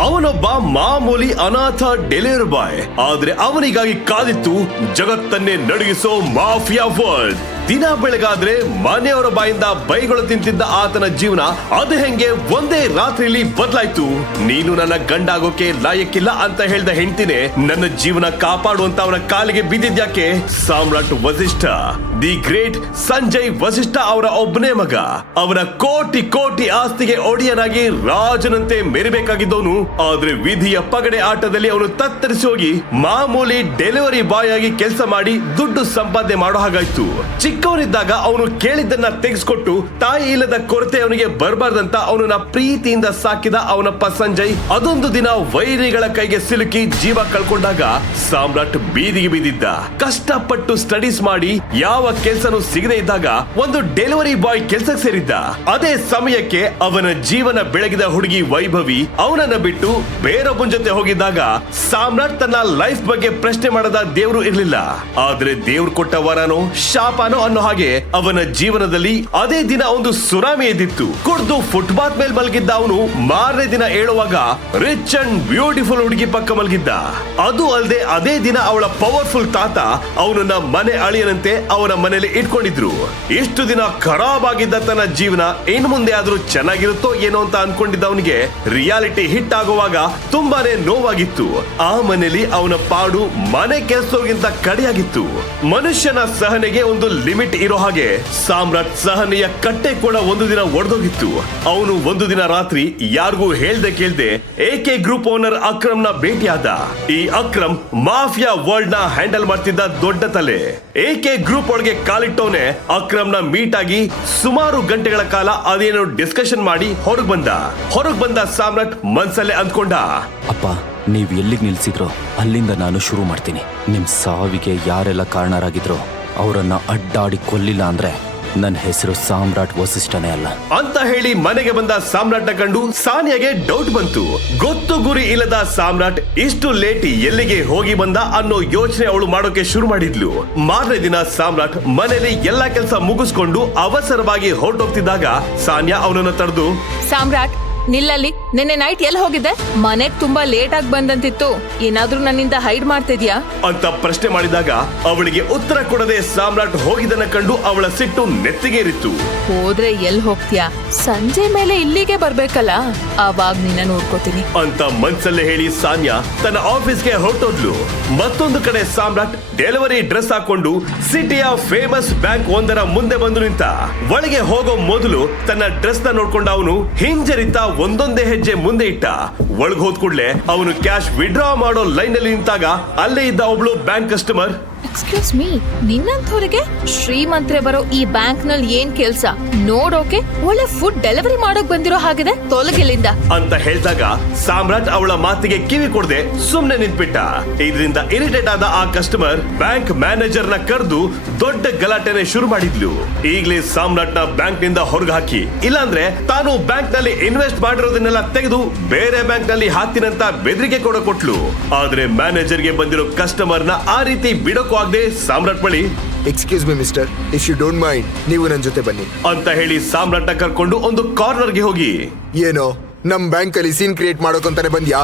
ಅವನೊಬ್ಬ ಮಾಮೂಲಿ ಅನಾಥ ಡೆಲಿವರ್ ಬಾಯ್. ಆದ್ರೆ ಅವನಿಗಾಗಿ ಕಾದಿತ್ತು ಜಗತ್ತನ್ನೇ ನಡುಗಿಸೋ ಮಾಫಿಯಾ ವರ್ಲ್ಡ್ ದಿನ ಬೆಳಗಾದ್ರೆ ಮನೆಯವರ ಬಾಯಿಂದ ಬೈಗಳು ತಿಂತಿದ್ದ ಆತನ ಜೀವನ ಅದು ಹೆಂಗೆ ಒಂದೇ ರಾತ್ರಿಲಿ ಬದಲಾಯ್ತು? ನೀನು ನನ್ನ ಗಂಡಾಗೋಕೆ ಲಾಯಕ್ಕಿಲ್ಲ ಅಂತ ಹೇಳ್ದ ಹೆಂಡ್ತಿನೇ, ನನ್ನ ಜೀವನ ಕಾಪಾಡುವಂತ ಅವನ ಕಾಲಿಗೆ ಬಿದ್ದಿದ್ಯಾಕೆ? ಸಾಮ್ರಾಟ್ ವಸಿಷ್ಠ, ದಿ ಗ್ರೇಟ್ ಸಂಜಯ್ ವಸಿಷ್ಠ ಅವರ ಒಬ್ಬನೇ ಮಗ. ಅವನ ಕೋಟಿ ಕೋಟಿ ಆಸ್ತಿಗೆ ಒಡೆಯನಾಗಿ ರಾಜನಂತೆ ಮೆರಿಬೇಕಾಗಿದ್ದವನು. ಆದ್ರೆ ವಿಧಿಯ ಪಗಡೆ ಆಟದಲ್ಲಿ ಅವನು ತತ್ತರಿಸಿ ಹೋಗಿ ಮಾಮೂಲಿ ಡೆಲಿವರಿ ಬಾಯ್ ಆಗಿ ಕೆಲಸ ಮಾಡಿ ದುಡ್ಡು ಸಂಪಾದನೆ ಮಾಡೋ ಹಾಗಾಯ್ತು. ಚಿಕ್ಕವನಿದ್ದಾಗ ಅವನು ಕೇಳಿದ್ದನ್ನ ತೆಗೆಸ್ಕೊಟ್ಟು ತಾಯಿ ಇಲ್ಲದ ಕೊರತೆ ಅವನಿಗೆ ಬರಬಾರ್ದಂತ ಅವನನ್ನ ಪ್ರೀತಿಯಿಂದ ಸಾಕಿದ ಅವನಪ್ಪ ಸಂಜಯ್ ಅದೊಂದು ದಿನ ವೈರಿಗಳ ಕೈಗೆ ಸಿಲುಕಿ ಜೀವ ಕಳ್ಕೊಂಡಾಗ ಸಾಮ್ರಾಟ್ ಬೀದಿಗೆ ಬಿದ್ದಿದ್ದ ಕಷ್ಟಪಟ್ಟು ಸ್ಟಡೀಸ್ ಮಾಡಿ ಯಾವ ಕೆಲ್ಸನೂ ಸಿಗದೆ ಇದ್ದಾಗ ಒಂದು ಡೆಲಿವರಿ ಬಾಯ್ ಕೆಲ್ಸಕ್ಕೆ ಸೇರಿದ್ದ. ಅದೇ ಸಮಯಕ್ಕೆ ಅವನ ಜೀವನ ಬೆಳಗಿದ ಹುಡುಗಿ ವೈಭವಿ ಅವನನ್ನ ಬಿಟ್ಟು ಬೇರೊಬ್ಬನ ಜೊತೆ ಹೋಗಿದ್ದಾಗ ಸಾಮ್ರಾಟ್ ತನ್ನ ಲೈಫ್ ಬಗ್ಗೆ ಪ್ರಶ್ನೆ ಮಾಡದ ದೇವ್ರು ಇರ್ಲಿಲ್ಲ. ಆದ್ರೆ ದೇವ್ರು ಕೊಟ್ಟ ವರನೋ, ಶಾಪನೋ ಅನ್ನೋ ಹಾಗೆ ಅವನ ಜೀವನದಲ್ಲಿ ಅದೇ ದಿನ ಒಂದು ಸುನಾಮಿ ಎದ್ದಿತ್ತು. ಕುಡ್ದು ಫುಟ್ಪಾತ್ ಮೇಲೆ ಮಲಗಿದ್ದ ಅವನು ಮಾರನೇ ದಿನ ಹೇಳುವಾಗ ರಿಚ್ ಅಂಡ್ ಬ್ಯೂಟಿಫುಲ್ ಹುಡುಗಿ ಪಕ್ಕ ಮಲಗಿದ್ದ. ಅದು ಅಲ್ಲದೆ ಅದೇ ದಿನ ಅವಳ ಪವರ್ಫುಲ್ ತಾತ ಅವನನ್ನ ಮನೆ ಅಳಿಯನಂತೆ ಅವನ ಮನೆಯಲ್ಲಿ ಇಟ್ಕೊಂಡಿದ್ರು. ಇಷ್ಟು ದಿನ ಖರಾಬ್ ಆಗಿದ್ದ ತನ್ನ ಜೀವನ ಇನ್ ಮುಂದೆ ಆದ್ರೂ ಚೆನ್ನಾಗಿರುತ್ತೋ ಏನೋ ಅಂತ ಅನ್ಕೊಂಡಿದ್ದ ಅವನಿಗೆ ರಿಯಾಲಿಟಿ ಹಿಟ್ ಆಗುವಾಗ ತುಂಬಾನೇ ನೋವಾಗಿತ್ತು. ಆ ಮನೆಯಲ್ಲಿ ಅವನ ಪಾಡು ಮನೆ ಕೆಲಸಗಿಂತ ಕಡೆಯಾಗಿತ್ತು. ಮನುಷ್ಯನ ಸಹನೆಗೆ ಒಂದು ಲಿಮಿಟ್ ಇರೋ ಹಾಗೆ ಸಾಮ್ರಾಟ್ ಸಹನೆಯ ಕಟ್ಟೆ ಕೂಡ ಒಂದು ದಿನ ಒಡೆದೋಗಿತ್ತು. ಅವನು ಒಂದು ದಿನ ರಾತ್ರಿ ಯಾರಿಗೂ ಹೇಳ್ದೆ ಕೇಳ್ದೆ ಎಕೆ ಗ್ರೂಪ್ ಓನರ್ ಅಕ್ರಮ್ನ ಭೇಟಿಯಾದ. ಈ ಅಕ್ರಮ್ ಮಾಫಿಯಾ ವರ್ಲ್ಡ್ನ ಹ್ಯಾಂಡಲ್ ಮಾಡ್ತಿದ್ದ ದೊಡ್ಡ ತಲೆ. ಎಕೆ ಗ್ರೂಪ್ ಒಳಗೆ ಕಾಲಿಟ್ಟವನೆ ಅಕ್ರಮ್ನ ಮೀಟ್ ಆಗಿ ಸುಮಾರು ಗಂಟೆಗಳ ಕಾಲ ಅದೇನೋ ಡಿಸ್ಕಷನ್ ಮಾಡಿ ಹೊರಗ್ ಬಂದ. ಹೊರಗ್ ಬಂದ ಸಾಮ್ರಾಟ್ ಮನ್ಸಲ್ಲೇ ಅಂದ್ಕೊಂಡ. ಅಪ್ಪ, ನೀವು ಎಲ್ಲಿಗೆ ನಿಲ್ಸಿದ್ರೋ ಅಲ್ಲಿಂದ ನಾನು ಶುರು ಮಾಡ್ತೀನಿ. ನಿಮ್ ಸಾವಿಗೆ ಯಾರೆಲ್ಲ ಕಾರಣರಾಗಿದ್ರೋ ಅವರನ್ನ ಅಡ್ಡಾಡಿ ಕೊಲ್ಲಿಲ್ಲ ಅಂದ್ರೆ ನನ್ನ ಹೆಸರು ಸಾಮ್ರಾಟ್ ವಸಿಷ್ಠನೇ ಅಲ್ಲ. ಅಂತ ಹೇಳಿ ಮನೆಗೆ ಬಂದ ಸಾಮ್ರಾಟ್ನ ಕಂಡು ಸಾನಿಯಾಗೆ ಡೌಟ್ ಬಂತು. ಗೊತ್ತು ಗುರಿ ಇಲ್ಲದ ಸಾಮ್ರಾಟ್ ಇಷ್ಟು ಲೇಟ್ ಎಲ್ಲಿಗೆ ಹೋಗಿ ಬಂದ ಅನ್ನೋ ಯೋಚನೆ ಅವಳು ಮಾಡೋಕೆ ಶುರು ಮಾಡಿದ್ಲು. ಮಾರನೇ ದಿನ ಸಾಮ್ರಾಟ್ ಮನೆಯಲ್ಲಿ ಎಲ್ಲಾ ಕೆಲಸ ಮುಗಿಸ್ಕೊಂಡು ಅವಸರವಾಗಿ ಹೊರಟೋಗ್ತಿದ್ದಾಗ ಸಾನ್ಯಾ ಅವನನ್ನ ತಡೆದು ಸಾಮ್ರಾಟ್ ನಿಲ್ಲಲ್ಲಿ ನಿನ್ನೆ ನೈಟ್ ಎಲ್ಲಿ ಹೋಗಿದ್ದೆ? ಮನೆಗ್ ತುಂಬಾ ಲೇಟ್ ಆಗಿ ಬಂದಂತಿತ್ತು. ಏನಾದ್ರೂ ನನ್ನಿಂದ ಹೈಡ್ ಮಾಡ್ತಿದ್ಯಾ? ಅಂತ ಪ್ರಶ್ನೆ ಮಾಡಿದಾಗ ಅವಳಿಗೆ ಉತ್ತರ ಕೊಡದೆ ಸಾಮ್ರಾಟ್ ಹೋಗಿದ್ದನ್ನ ಕಂಡು ಅವಳ ಸಿಟ್ಟು ನೆತ್ತಿಗೇರಿತ್ತು. ಹೋದ್ರೆ ಎಲ್ ಹೋಗ್ತೀಯಾ? ಸಂಜೆ ಮೇಲೆ ಇಲ್ಲಿಗೆ ಬರ್ಬೇಕಲ್ಲ? ಅವಾಗ ನಿನ್ನ ನೋಡ್ಕೋತೀನಿ. ಅಂತ ಮನ್ಸಲ್ಲೇ ಹೇಳಿ ಸಾನ್ಯಾ ತನ್ನ ಆಫೀಸ್ಗೆ ಹೊರಟೋದ್ಲು. ಮತ್ತೊಂದು ಕಡೆ ಸಾಮ್ರಾಟ್ ಡೆಲಿವರಿ ಡ್ರೆಸ್ ಹಾಕೊಂಡು ಸಿಟಿಯ ಫೇಮಸ್ ಬ್ಯಾಂಕ್ ಒಂದರ ಮುಂದೆ ಬಂದು ನಿಂತ. ಒಳಗೆ ಹೋಗೋ ಮೊದಲು ತನ್ನ ಡ್ರೆಸ್ನ ನೋಡ್ಕೊಂಡ ಅವನು ಹಿಂಜರಿತ ಒಂದೊಂದೇ ಹೆಜ್ಜೆ ಮುಂದೆ ಇಟ್ಟ. ಒಳಗ್ ಹೋದ್ ಕೂಡ್ಲೆ ಅವನು ಕ್ಯಾಶ್ ವಿಡ್ರಾ ಮಾಡೋ ಲೈನ್ ಅಲ್ಲಿ ನಿಂತಾಗ ಅಲ್ಲೇ ಇದ್ದ ಒಬ್ಳು ಬ್ಯಾಂಕ್ ಕಸ್ಟಮರ್ ಎಕ್ಸ್ಕ್ಯೂಸ್ ಮೀ ನಿನ್ನಂಥವ್ರಿಗೆ ಶ್ರೀಮಂತ್ರೆ ಬರೋ ಈ ಬ್ಯಾಂಕ್ನಲ್ಲಿ ಏನ್ ಕೆಲ್ಸ? ನೋಡೋಕೆ ಒಳ್ಳೆ ಫುಡ್ ಡೆಲಿವರಿ ಮಾಡೋಕ್ ಬಂದಿರೋ ಹಾಗಿದೆ ತೊಲಗಿಲ್ಲಿಂದ ಅಂತ ಹೇಳಿದಾಗ ಸಾಮ್ರಾಟ್ ಅವಳ ಮಾತಿಗೆ ಕಿವಿ ಕೊಡದೆ ಸುಮ್ನೆ ನಿಂತ್ಬಿಟ್ಟ. ಇದರಿಂದ ಇರಿಟೇಟ್ ಆದ ಆ ಕಸ್ಟಮರ್ ಬ್ಯಾಂಕ್ ಮ್ಯಾನೇಜರ್ನ ಕರೆದು ದೊಡ್ಡ ಗಲಾಟೆನೆ ಶುರು ಮಾಡಿದ್ಲು. ಈಗಲೇ ಸಾಮ್ರಾಟ್ನ ಬ್ಯಾಂಕ್ನಿಂದ ಹೊರಗೆ ಹಾಕಿ ಇಲ್ಲಾಂದ್ರೆ ತಾನು ಬ್ಯಾಂಕ್ನಲ್ಲಿ ಇನ್ವೆಸ್ಟ್ ಮಾಡಿರೋದನ್ನೆಲ್ಲ ತೆಗೆದು ಬೇರೆ ಬ್ಯಾಂಕ್ನಲ್ಲಿ ಹಾಕಿನಂತ ಬೆದರಿಕೆ ಕೊಡ ಕೊಟ್ಲು. ಆದ್ರೆ ಮ್ಯಾನೇಜರ್ಗೆ ಬಂದಿರೋ ಕಸ್ಟಮರ್ನ ಆ ರೀತಿ ಬಿಡೋಕು ಆಗದೆ ಸಾಮ್ರಾಟ್ ಬಳಿ. Excuse me mister if you don't mind ನೀವು ನನ್ನ ಜೊತೆ ಬನ್ನಿ. ಅಂತ ಹೇಳಿ ಸಾಮ್ರಾಟ್ ಕರ್ಕೊಂಡು ಒಂದು ಕಾರ್ನರ್ಗೆ ಹೋಗಿ. ಏನೋ? ನಮ್ ಬ್ಯಾಂಕ್ ಅಲ್ಲಿ ಸೀನ್ ಕ್ರಿಯೇಟ್ ಮಾಡೋಕಂತಾನೆ ಬಂದ್ಯಾ?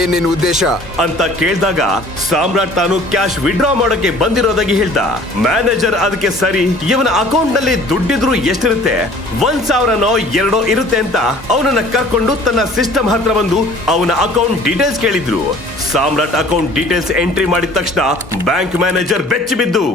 ಏನ್ ಉದ್ದೇಶ? ಅಂತ ಕೇಳಿದಾಗ ಸಾಮ್ರಾಟ್ ತಾನು ಕ್ಯಾಶ್ ವಿಡ್ರಾ ಮಾಡೋಕೆ ಬಂದಿರೋದಾಗಿ ಹೇಳ್ದ ಮ್ಯಾನೇಜರ್ ಅದಕ್ಕೆ ಸರಿ, ಇವನ ಅಕೌಂಟ್ನಲ್ಲಿ ದುಡ್ಡಿದ್ರು ಎಷ್ಟಿರುತ್ತೆ? ಒಂದ್ ಸಾವಿರನೋ ಎರಡೋ ಇರುತ್ತೆ ಅಂತ ಅವನನ್ನ ಕರ್ಕೊಂಡು ತನ್ನ ಸಿಸ್ಟಮ್ ಹತ್ರ ಬಂದು ಅವನ ಅಕೌಂಟ್ ಡೀಟೇಲ್ಸ್ ಕೇಳಿದ್ರು. ಸಾಮ್ರಾಟ್ ಅಕೌಂಟ್ ಡೀಟೇಲ್ಸ್ ಎಂಟ್ರಿ ಮಾಡಿದ ತಕ್ಷಣ ಬ್ಯಾಂಕ್ ಮ್ಯಾನೇಜರ್ ಬೆಚ್ಚಿ ಬಿದ್ದು.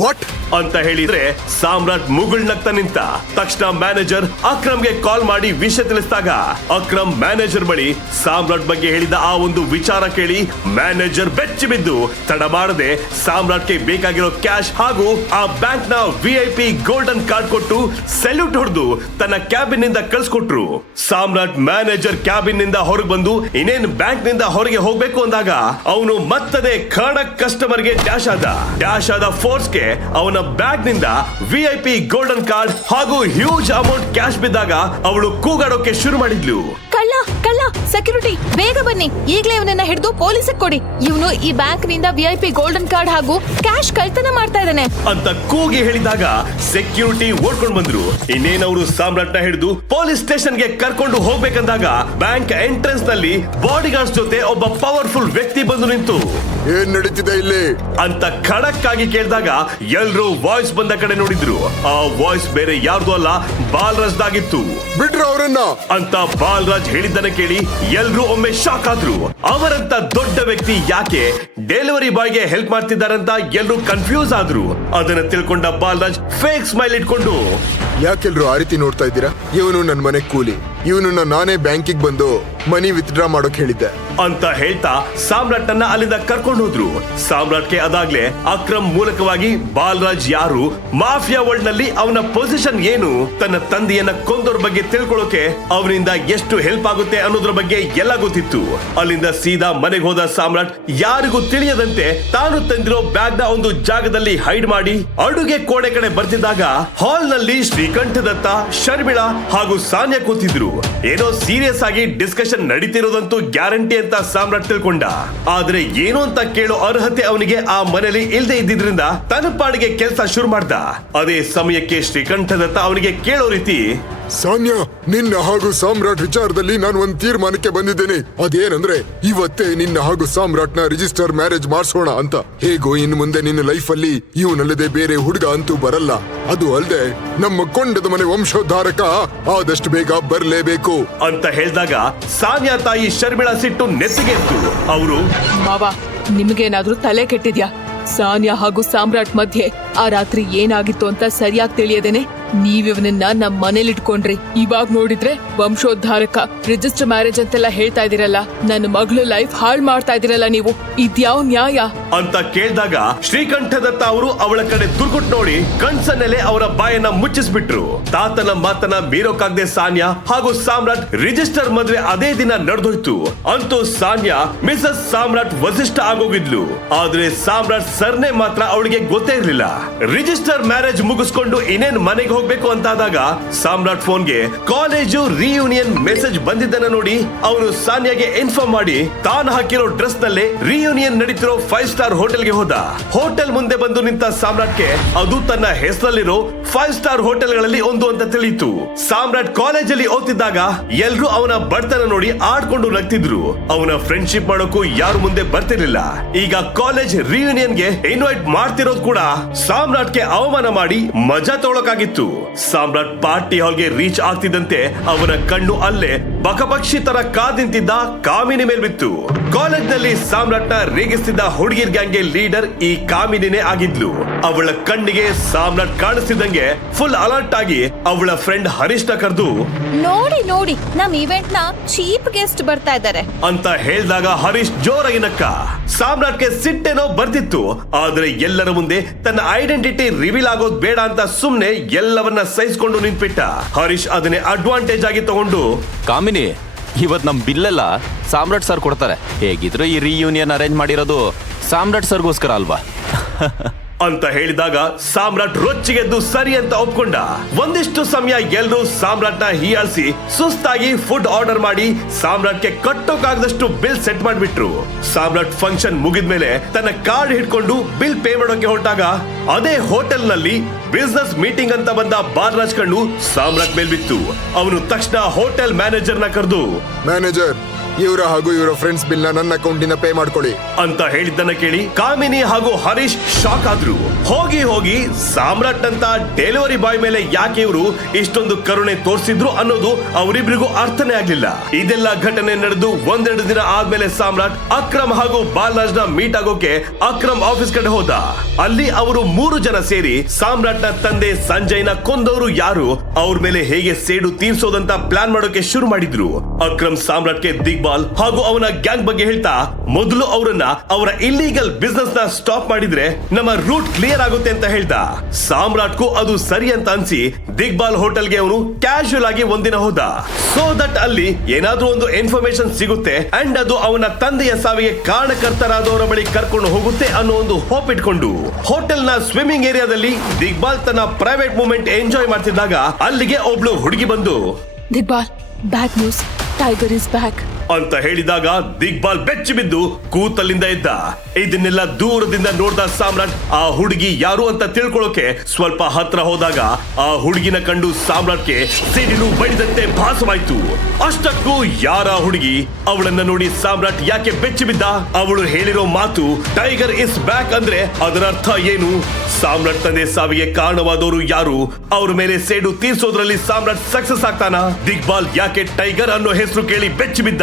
ವಾಟ್ ಅಂತ ಹೇಳಿದ್ರೆ ಸಾಮ್ರಾಟ್ ಮುಗುಳ್ನಗ್ತ ನಿಂತ. ತಕ್ಷಣ ಮ್ಯಾನೇಜರ್ ಅಕ್ರಮ್ಗೆ ಕಾಲ್ ಮಾಡಿ ವಿಷಯ ತಿಳಿಸಿದಾಗ ಅಕ್ರಮ್ ಮ್ಯಾನೇಜರ್ ಬಳಿ ಸಾಮ್ರಾಟ್ ಬಗ್ಗೆ ಹೇಳಿದ ಆ ಒಂದು ವಿಚಾರ ಕೇಳಿ ಮ್ಯಾನೇಜರ್ ಬೆಚ್ಚಿ ಬಿದ್ದು ತಡ ಮಾಡದೆ ಸಾಮ್ರಾಟ್ಗೆ ಬೇಕಾಗಿರೋ ಕ್ಯಾಶ್ ಹಾಗೂ ಆ ಬ್ಯಾಂಕ್ನ ವಿಐಪಿ ಗೋಲ್ಡನ್ ಕಾರ್ಡ್ ಕೊಟ್ಟು ಸೆಲ್ಯೂಟ್ ಹೊಡೆದು ತನ್ನ ಕ್ಯಾಬಿನ್ನಿಂದ ಕಳ್ಸಿಕೊಟ್ರು. ಸಾಮ್ರಾಟ್ ಮ್ಯಾನೇಜರ್ ಕ್ಯಾಬಿನ್ನಿಂದ ಹೊರಗೆ ಬಂದು ಇನ್ನೇನ್ ಬ್ಯಾಂಕ್ನಿಂದ ಹೊರಗೆ ಹೋಗ್ಬೇಕು ಅಂದಾಗ ಅವನು ಮತ್ತದೇ ಖಡಕ್ ಕಸ್ಟಮರ್ಗೆ ಡ್ಯಾಶ್ ಆದ. ಡ್ಯಾಶ್ ಆದ ಫೋರ್ಸ್ಗೆ ಅವನ ಬ್ಯಾಗ್ನಿಂದ ವಿಐಪಿ ಗೋಲ್ಡನ್ ಕಾರ್ಡ್ ಹಾಗೂ ಹ್ಯೂಜ್ ಅಮೌಂಟ್ ಕ್ಯಾಶ್ ಬಿದ್ದಾಗ ಅವಳು ಕೂಗಾಡೋಕೆ ಶುರು ಮಾಡಿದ್ಲು. ಕಳ್ಳ ಕಳ್ಳ ಸೆಕ್ಯೂರಿಟಿ ಬೇಗ ಬನ್ನಿ. ಈಗಲೇ ಇವನನ್ನ ಹಿಡಿದು ಪೊಲೀಸಿಗೆ ಕೊಡಿ. ಇವನು ಈ ಬ್ಯಾಂಕ್ನಿಂದ ವಿಐಪಿ ಗೋಲ್ಡನ್ ಕಾರ್ಡ್ ಹಾಗೂ ಕ್ಯಾಶ್ ಕಳ್ತನ ಮಾಡ್ತಾ ಇದ್ದಾನೆ. ಅಂತ ಕೂಗಿ ಹೇಳಿದಾಗ ಸೆಕ್ಯೂರಿಟಿ ಓಡ್ಕೊಂಡು ಬಂದ್ರು. ಇನ್ನೇನವರು ಸಾಮ್ರಾಟ್ನ ಹಿಡಿದು ಪೊಲೀಸ್ ಸ್ಟೇಷನ್ಗೆ ಕರ್ಕೊಂಡು ಹೋಗ್ಬೇಕಂದಾಗ ಬ್ಯಾಂಕ್ ಎಂಟ್ರೆನ್ಸ್ನಲ್ಲಿ ಬಾಡಿ ಗಾರ್ಡ್ಸ್ ಜೊತೆ ಒಬ್ಬ ಪವರ್ಫುಲ್ ವ್ಯಕ್ತಿ ಬಂದು ನಿಂತು. ಏನ್ ನಡೀತಿದೆ ಇಲ್ಲಿ? ಅಂತ ಖಡಕ್ ಆಗಿ ಕೇಳಿದಾಗ ಎಲ್ರು ವಾಯ್ಸ್ ಬಂದ ಕಡೆ ನೋಡಿದ್ರು. ಆ ವಾಯ್ಸ್ ಬೇರೆ ಯಾರ್ದು ಅಲ್ಲ ಬಾಲ್ರಾಜ್ದಾಗಿತ್ತು. ಬಿಟ್ರು ಅವರನ್ನ. ಅಂತ ಬಾಲ್ರಾಜ್ ಹೇಳಿದ್ದನ್ನ ಕೇಳಿ ಎಲ್ರು ಒಮ್ಮೆ ಶಾಕ್ ಆದ್ರು ಅವರಂತ ದೊಡ್ಡ ವ್ಯಕ್ತಿ ಯಾಕೆ ಡೆಲಿವರಿ ಬಾಯ್ಗೆ ಹೆಲ್ಪ್ ಮಾಡ್ತಿದ್ದಾರಂತ ಎಲ್ರು ಕನ್ಫ್ಯೂಸ್ ಆದ್ರು? ಅದನ್ನ ತಿಳ್ಕೊಂಡ ಬಾಲರಾಜ್ ಫೇಕ್ ಸ್ಮೈಲ್ ಇಟ್ಕೊಂಡು, ಯಾಕೆಲ್ರು ಆ ರೀತಿ ನೋಡ್ತಾ ಇದ್ದೀರಾ? ಇವನು ನನ್ನ ಮನೆ ಕೂಲಿ. ಇವನನ್ನ ನಾನೇ ಬ್ಯಾಂಕಿಗೆ ಬಂದು ಮನಿ ವಿತ್ಡ್ರಾ ಮಾಡೋಕ್ ಹೇಳಿದ್ದೆ. ಅಂತ ಹೇಳ್ತಾ ಸಾಮ್ರಾಟ್ನನ್ನ ಅಲ್ಲಿಂದ ಕರ್ಕೊಂಡು ಹೋದ್ರು. ಸಾಮ್ರಾಟ್ಗೆ ಅದಾಗ್ಲೇ ಅಕ್ರಮ್ ಮೂಲಕವಾಗಿ ಬಾಲ್ರಾಜ್ ಯಾರು, ಮಾಫಿಯಾ ವರ್ಲ್ಡ್ನಲ್ಲಿ ಅವನ ಪೊಸಿಷನ್ ಏನು, ತನ್ನ ತಂದೆಯನ್ನ ಕೊಂದೋರ್ ಬಗ್ಗೆ ತಿಳ್ಕೊಳ್ಳೋಕೆ ಅವನಿಂದ ಎಷ್ಟು ಹೆಲ್ಪ್ ಆಗುತ್ತೆ ಅನ್ನೋದ್ರ ಬಗ್ಗೆ ಎಲ್ಲ ಗೊತ್ತಿತ್ತು. ಅಲ್ಲಿಂದ ಸೀದಾ ಮನೆಗೆ ಹೋದ ಸಾಮ್ರಾಟ್ ಯಾರಿಗೂ ತಿಳಿಯದಂತೆ ತಾನು ತಂದಿರೋ ಬ್ಯಾಗ್ನ ಒಂದು ಜಾಗದಲ್ಲಿ ಹೈಡ್ ಮಾಡಿ ಅಡುಗೆ ಕೋಣೆ ಕಡೆ ಬರ್ತಿದ್ದಾಗ ಹಾಲ್ನಲ್ಲಿ ಶ್ರೀಕಂಠದತ್ತ, ಶರ್ಮಿಳಾ ಹಾಗೂ ಸಾನ್ಯಾ ಕೂತಿದ್ರು. ಏನೋ ಸೀರಿಯಸ್ ಆಗಿ ಡಿಸ್ಕಷನ್ ನಡೀತಿರೋದಂತೂ ಗ್ಯಾರಂಟಿ ಅಂತ ಸಾಮ್ರಾಟ್ ತಿಳ್ಕೊಂಡ. ಆದ್ರೆ ಏನು ಅಂತ ಕೇಳೋ ಅರ್ಹತೆ ಅವನಿಗೆ ಆ ಮನೇಲಿ ಇಲ್ಲದೆ ಇದ್ದಿದ್ರಿಂದ ತನ್ನ ಪಾಡಿಗೆ ಕೆಲಸ ಶುರು ಮಾಡ್ದ. ಅದೇ ಸಮಯಕ್ಕೆ ಶ್ರೀಕಂಠದತ್ತ ಅವನಿಗೆ ಕೇಳೋ ರೀತಿ ಸಾನ್ಯಾ ನಿನ್ನ ಹಾಗೂ ಸಾಮ್ರಾಟ್ ವಿಚಾರದಲ್ಲಿ ನಾನು ಒಂದ್ ತೀರ್ಮಾನಕ್ಕೆ ಬಂದಿದ್ದೇನೆ. ಅದೇನಂದ್ರೆ ಇವತ್ತೇ ನಿನ್ನ ಹಾಗೂ ನ ರಿಜಿಸ್ಟರ್ ಮ್ಯಾರೇಜ್ ಮಾಡಿಸೋಣ ಅಂತ. ಹೇಗೋ ಇನ್ ಮುಂದೆ ನಿನ್ನ ಲೈಫ್ ಅಲ್ಲಿ ಇವನಲ್ಲದೆ ಬೇರೆ ಹುಡುಗ ಅಂತೂ ಬರಲ್ಲ. ಅದು ಅಲ್ಲದೆ ನಮ್ಮ ಕೊಂಡದ ಮನೆ ವಂಶೋದ್ಧಾರಕ ಆದಷ್ಟು ಬೇಗ ಬರ್ಲೇಬೇಕು. ಅಂತ ಹೇಳಿದಾಗ ಸಾನ್ಯಾ ತಾಯಿ ಶರ್ಮಿಳಾ ಸಿಟ್ಟು ನೆತ್ತಿಗೆ ಅವರು ಮಾವ ನಿಮ್ಗೇನಾದ್ರೂ ತಲೆ ಕೆಟ್ಟಿದ್ಯಾ? ಸಾನ್ಯಾ ಹಾಗೂ ಸಾಮ್ರಾಟ್ ಮಧ್ಯೆ ಆ ರಾತ್ರಿ ಏನಾಗಿತ್ತು ಅಂತ ಸರಿಯಾಗಿ ತಿಳಿಯದೇನೆ? ನೀವಿವನನ್ನ ನಮ್ ಮನೇಲಿ ಇಟ್ಕೊಂಡ್ರಿ ಇವಾಗ ನೋಡಿದ್ರೆ ವಂಶೋದ್ಧಾರಕ ರಿಜಿಸ್ಟರ್ ಮ್ಯಾರೇಜ್ ಅಂತೆಲ್ಲ ಹೇಳ್ತಾ ಇದೀರಲ್ಲ ನನ್ನ ಮಗಳು ಲೈಫ್ ಹಾಳ್ ಮಾಡ್ತಾ ಇದೀರಲ್ಲ ನೀವು. ಇದ್ಯಾವ್ ನ್ಯಾಯ? ಅಂತ ಕೇಳಿದಾಗ ಶ್ರೀಕಂಠದತ್ತ ಅವರು ಅವಳ ಕಡೆ ದುರ್ಗುಟ್ ನೋಡಿ ಕಣ್ಸನ್ನೆಲೆ ಅವರ ಬಾಯನ್ನ ಮುಚ್ಚಿಸ್ಬಿಟ್ರು. ತಾತನ ಮಾತನ ಮೀರೋಕಾಗ್ದೆ ಸಾನ್ಯಾ ಹಾಗೂ ಸಾಮ್ರಾಟ್ ರಿಜಿಸ್ಟರ್ ಮದ್ವೆ ಅದೇ ದಿನ ನಡೆದೋಯ್ತು. ಅಂತೂ ಸಾನ್ಯಾ, ಮಿಸಸ್ ಸಾಮ್ರಾಟ್ ವಸಿಷ್ಠ ಆಗೋಗಿದ್ಲು. ಆದ್ರೆ ಸಾಮ್ರಾಟ್ ಸರ್ನೆ ಮಾತ್ರ ಅವಳಿಗೆ ಗೊತ್ತೇ ಇರ್ಲಿಲ್ಲ. ರಿಜಿಸ್ಟರ್ ಮ್ಯಾರೇಜ್ ಮುಗಿಸ್ಕೊಂಡು ಇನ್ನೇನ್ ಮನೆಗೆ ಹೋಗ್ಬೇಕು ಅಂತಾದಾಗ ಸಾಮ್ರಾಟ್ ಫೋನ್ಗೆ ಕಾಲೇಜು ರಿಯೂನಿಯನ್ ಮೆಸೇಜ್ ಬಂದಿದ್ದನ್ನ ನೋಡಿ ಅವನು ಸಾನ್ಯಾಗೆ ಇನ್ಫಾರ್ಮ್ ಮಾಡಿ ತಾನು ಹಾಕಿರೋ ಡ್ರೆಸ್ ನಲ್ಲೇ ರಿಯೂನಿಯನ್ ನಡೀತಿರೋ ಫೈವ್ ಸ್ಟಾರ್ ಹೋಟೆಲ್ಗೆ ಹೋದ. ಹೋಟೆಲ್ ಮುಂದೆ ಬಂದು ನಿಂತ ಸಾಮ್ರಾಟ್ಗೆ ಅದು ತನ್ನ ಹೆಸರಲ್ಲಿರೋ ಫೈವ್ ಸ್ಟಾರ್ ಹೋಟೆಲ್ಗಳಲ್ಲಿ ಒಂದು ಅಂತ ತಿಳಿಯಿತು. ಸಾಮ್ರಾಟ್ ಕಾಲೇಜಲ್ಲಿ ಓದ್ತಿದ್ದಾಗ ಎಲ್ರು ಅವನ ಬಡತನ ನೋಡಿ ಆಡ್ಕೊಂಡು ನಗ್ತಿದ್ರು. ಅವನ ಫ್ರೆಂಡ್ಶಿಪ್ ಮಾಡೋಕ್ಕೂ ಯಾರು ಮುಂದೆ ಬರ್ತಿರ್ಲಿಲ್ಲ. ಈಗ ಕಾಲೇಜ್ ರಿಯೂನಿಯನ್ಗೆ ಇನ್ವೈಟ್ ಮಾಡ್ತಿರೋದು ಕೂಡ ಸಾಮ್ರಾಟ್ಗೆ ಅವಮಾನ ಮಾಡಿ ಮಜಾ ತಗೊಳಕಾಗಿತ್ತು ಸಾಮ್ರಾಟ್ ಪಾರ್ಟಿ ಹಾಲ್ಗೆ ರೀಚ್ ಆಗ್ತಿದ್ದಂತೆ ಅವನ ಕಣ್ಣು ಅಲ್ಲೇ ಬಕಪಕ್ಷಿ ತರ ಕಾದಿಂತಿದ್ದ ಕಾಮಿನಿ ಮೇಲ್ಬಿತ್ತು ಕಾಲೇಜ್ನಲ್ಲಿ ಸಾಮ್ರಾಟ್ನ ರೇಗಿಸ್ತಿದ್ದ ಹುಡುಗಿರ್ ಗ್ಯಾಂಗ್ಗೆ ಲೀಡರ್ ಈ ಕಾಮಿನಿನೇ ಆಗಿದ್ಲು. ಅವಳ ಕಣ್ಣಿಗೆ ಸಾಮ್ರಾಟ್ ಕಾಣಿಸ್ತಿದ್ದಂಗೆ ಫುಲ್ ಅಲರ್ಟ್ ಆಗಿ ಅವಳ ಫ್ರೆಂಡ್ ಹರೀಶ್ನ ಕರೆದು ನೋಡಿ ನೋಡಿ ನಮ್ ಇವೆಂಟ್ನ ಚೀಪ್ ಗೆಸ್ಟ್ ಬರ್ತಾ ಇದ್ದಾರೆ ಅಂತ ಹೇಳ್ದಾಗ ಹರೀಶ್ ಜೋರಾಗಿ ನಕ್ಕ. ಸಾಮ್ರಾಟ್ಗೆ ಸಿಟ್ಟೇನೋ ಬರ್ತಿತ್ತು. ಆದ್ರೆ ಎಲ್ಲರ ಮುಂದೆ ತನ್ನ ಐಡೆಂಟಿಟಿ ರಿವೀಲ್ ಆಗೋದ್ ಬೇಡ ಅಂತ ಸುಮ್ನೆ ಎಲ್ಲವನ್ನ ಸಹಿಸಿಕೊಂಡು ನಿಂತ್ಬಿಟ್ಟ. ಹರೀಶ್ ಅದನ್ನೇ ಅಡ್ವಾಂಟೇಜ್ ಆಗಿ ತಗೊಂಡು ಕಾಮಿನಿ ಇವತ್ ನಮ್ ಬಿಲ್ಲೆಲ್ಲ ಸಾಮ್ರಾಟ್ ಸರ್ ಕೊಡ್ತಾರೆ. ಹೇಗಿದ್ರು ಈ ರೀಯೂನಿಯನ್ ಅರೇಂಜ್ ಮಾಡಿರೋದು ಸಾಮ್ರಾಟ್ ಸರ್ಗೋಸ್ಕರ ಅಲ್ವಾ? ಅಂತ ಹೇಳಿದಾಗ ಸಾಮ್ರಾಟ್ ರೊಚ್ಚಿಗೆದ್ದು ಸರಿ ಅಂತ ಒಪ್ಕೊಂಡ. ಒಂದಿಷ್ಟು ಸಮಯ ಎಲ್ರೂ ಸಾಮ್ರಾಟ್ನ ಹೀಯಾಳಿಸಿ ಸುಸ್ತಾಗಿ ಫುಡ್ ಆರ್ಡರ್ ಮಾಡಿ ಸಾಮ್ರಾಟ್ಗೆ ಕಟ್ಟೋಕಾಗದಷ್ಟು ಬಿಲ್ ಸೆಟ್ ಮಾಡ್ಬಿಟ್ರು. ಸಾಮ್ರಾಟ್ ಫಂಕ್ಷನ್ ಮುಗಿದ್ಮೇಲೆ ತನ್ನ ಕಾರ್ಡ್ ಹಿಡ್ಕೊಂಡು ಬಿಲ್ ಪೇ ಮಾಡೋಕೆ ಹೊರಟಾಗ ಅದೇ ಹೋಟೆಲ್ನಲ್ಲಿ ಬಿಸ್ನೆಸ್ ಮೀಟಿಂಗ್ ಅಂತ ಬಂದ ಬಾಲರಾಜ್ ಕಣ್ಣು ಸಾಮ್ರಾಟ್ ಮೇಲ್ ಬಿತ್ತು ಅವನು ತಕ್ಷಣ ಹೋಟೆಲ್ ಮ್ಯಾನೇಜರ್ನ ಕರೆದು, ಮ್ಯಾನೇಜರ್ ಇವರ ಹಾಗೂ ಇವರ ಫ್ರೆಂಡ್ಸ್ ಬಿಲ್ ನನ್ನ ಅಕೌಂಟಿಂದ ಪೇ ಮಾಡ್ಕೊಳ್ಳಿ. ಅಂತ ಹೇಳಿದ್ದನ್ನ ಕೇಳಿ ಕಾಮಿನಿ ಹಾಗೂ ಹರೀಶ್ ಶಾಕ್ ಆದ್ರು. ಹೋಗಿ ಹೋಗಿ ಸಾಮ್ರಾಟ್ ಅಂತ ಡೆಲಿವರಿ ಬಾಯ್ ಮೇಲೆ ಯಾಕೆ ಇವರು ಇಷ್ಟೊಂದು ಕರುಣೆ ತೋರಿಸಿದ್ರು ಅನ್ನೋದು ಅವರಿಬ್ರಿಗೂ ಅರ್ಥನೇ ಆಗ್ಲಿಲ್ಲ. ಇದೆಲ್ಲ ಘಟನೆ ನಡೆದು ಒಂದೆರಡು ದಿನ ಆದ್ಮೇಲೆ ಸಾಮ್ರಾಟ್ ಅಕ್ರಮ್ ಹಾಗೂ ಬಾಲರಾಜ್ನ ಮೀಟ್ ಆಗೋಕೆ ಅಕ್ರಮ್ ಆಫೀಸ್ ಕಡೆ ಹೋದ. ಅಲ್ಲಿ ಅವರು ಮೂರು ಜನ ಸೇರಿ ಸಾಮ್ರಾಟ್ನ ತಂದೆ ಸಂಜಯ್ನ ಕೊಂದವರು ಯಾರು? ಅವ್ರ ಮೇಲೆ ಹೇಗೆ ಸೇಡು ತೀರ್ಸೋದಂತ ಪ್ಲಾನ್ ಮಾಡೋಕೆ ಶುರು ಮಾಡಿದ್ರು. ಅಕ್ರಮ್ ಸಾಮ್ರಾಟ್ಗೆ ದಿಗ್ಬಾಲ್ ಹಾಗೂ ಅವನ ಗ್ಯಾಂಗ್ ಬಗ್ಗೆ ಹೇಳ್ತಾ, ಮೊದಲು ಅವರನ್ನ ಅವರ ಇಲ್ಲೀಗಲ್ ಬಿಸ್ನೆಸ್ನ ಸ್ಟಾಪ್ ಮಾಡಿದ್ರೆ ನಮ್ಮ ರೂಟ್ ಕ್ಲಿಯರ್ ಆಗುತ್ತೆ ಅಂತ ಹೇಳ್ತಾ. ಸಾಮ್ರಾಟ್ಗೂ ಅದು ಸರಿ ಅಂತ ಅನ್ಸಿ, ದಿಗ್ಬಾಲ್ ಹೋಟೆಲ್ಗೆ ಅವನು ಕ್ಯಾಶುಯಲ್ ಆಗಿ ಒಂದಿನ ಹೋದ. ಸೋ ದಟ್ ಅಲ್ಲಿ ಏನಾದ್ರೂ ಒಂದು ಇನ್ಫಾರ್ಮೇಶನ್ ಸಿಗುತ್ತೆ ಅಂಡ್ ಅದು ಅವನ ತಂದೆಯ ಸಾವಿಗೆ ಕಾರಣಕರ್ತರಾದವರ ಬಳಿ ಕರ್ಕೊಂಡು ಹೋಗುತ್ತೆ ಅನ್ನೋ ಒಂದು ಹೋಪ್ ಇಟ್ಕೊಂಡು. ಹೋಟೆಲ್ನ ಸ್ವಿಮ್ಮಿಂಗ್ ಏರಿಯಾದಲ್ಲಿ ದಿಗ್ಬಾಲ್ ತನ್ನ ಪ್ರೈವೇಟ್ ಮೂಮೆಂಟ್ ಎಂಜಾಯ್ ಮಾಡ್ತಿದ್ದಾಗ ಅಲ್ಲಿಗೆ ಒಬ್ಳು ಹುಡುಗಿ ಬಂದು, ದಿಗ್ಬಾಲ್ back news tiger is back ಅಂತ ಹೇಳಿದಾಗ ದಿಗ್ಬಾಲ್ ಬೆಚ್ಚಿ ಬಿದ್ದು ಕೂತಲ್ಲಿಂದ ಇದ್ದ ಇದನ್ನೆಲ್ಲ ದೂರದಿಂದ ನೋಡ್ದ ಸಾಮ್ರಾಟ್, ಆ ಹುಡುಗಿ ಯಾರು ಅಂತ ತಿಳ್ಕೊಳ್ಳೋಕೆ ಸ್ವಲ್ಪ ಹತ್ರ ಹೋದಾಗ ಆ ಹುಡುಗಿನ ಕಂಡು ಸಾಮ್ರಾಟ್ಗೆ ಸಿಡಿಲು ಬಡಿದಂತೆ ಭಾಸವಾಯ್ತು. ಅಷ್ಟಕ್ಕೂ ಯಾರ ಹುಡುಗಿ? ಅವಳನ್ನ ನೋಡಿ ಸಾಮ್ರಾಟ್ ಯಾಕೆ ಬೆಚ್ಚಿ ಬಿದ್ದ? ಅವಳು ಹೇಳಿರೋ ಮಾತು ಟೈಗರ್ ಇಸ್ ಬ್ಯಾಕ್ ಅಂದ್ರೆ ಅದರ ಅರ್ಥ ಏನು? ಸಾಮ್ರಾಟ್ ತಂದೆ ಸಾವಿಗೆ ಕಾರಣವಾದವರು ಯಾರು? ಅವ್ರ ಮೇಲೆ ಸೇಡು ತೀರ್ಸೋದ್ರಲ್ಲಿ ಸಾಮ್ರಾಟ್ ಸಕ್ಸಸ್ ಆಗ್ತಾನ? ದಿಗ್ಬಾಲ್ ಯಾಕೆ ಟೈಗರ್ ಅನ್ನೋ ಹೆಸರು ಕೇಳಿ ಬೆಚ್ಚಿ ಬಿದ್ದ?